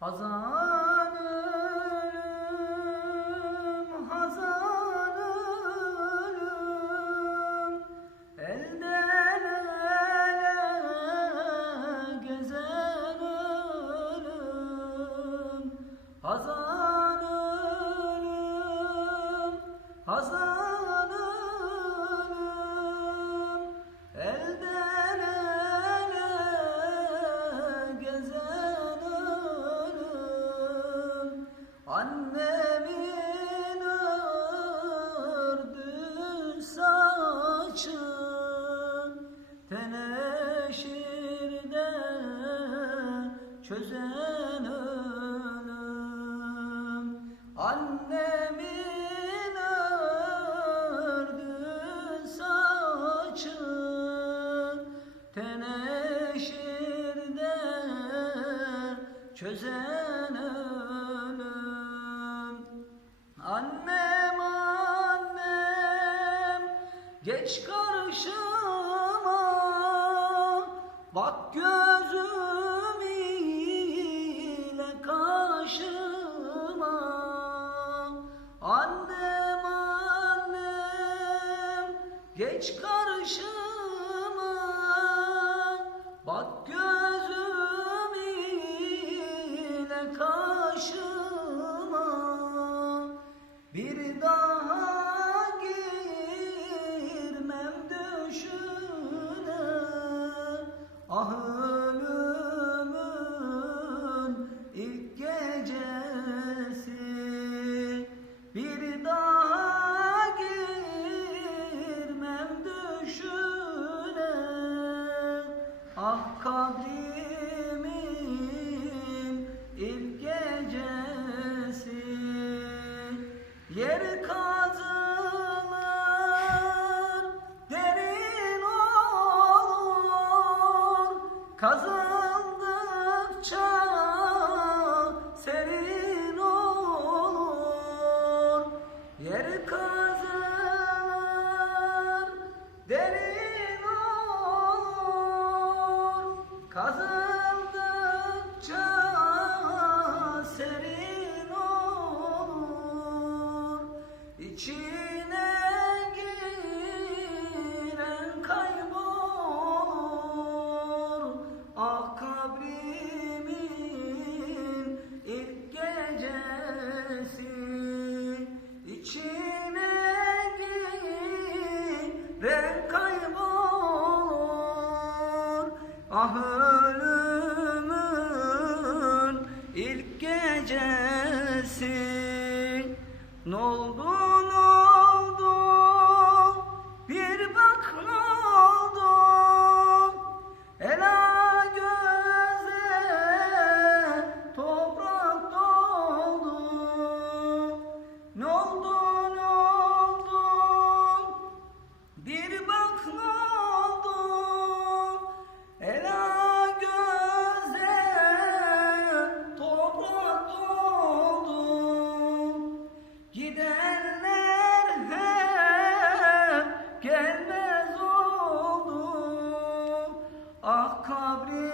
Hazan ölüm, hazan ölüm, elden ele gezen ölüm. Hazan Annemin ördü saçı Teneşirde çözen Annemin ördü saçı Teneşirde çözen ölüm Annem annem geç karşıma. Bak gözüm ile kaşıma Annem annem geç karşıma. Bak gözüm ile kaşıma Ah ölümün ilk gecesi. Bir daha girmem düşüne. Ah kabrimin ilk gecesi. Yer kazılır Kazıldıkça serin olur. İçine giren kaybolur. Ah kabrimin ilk gecesi. İçine giren kaybolur. Ah gecesi Ne Ah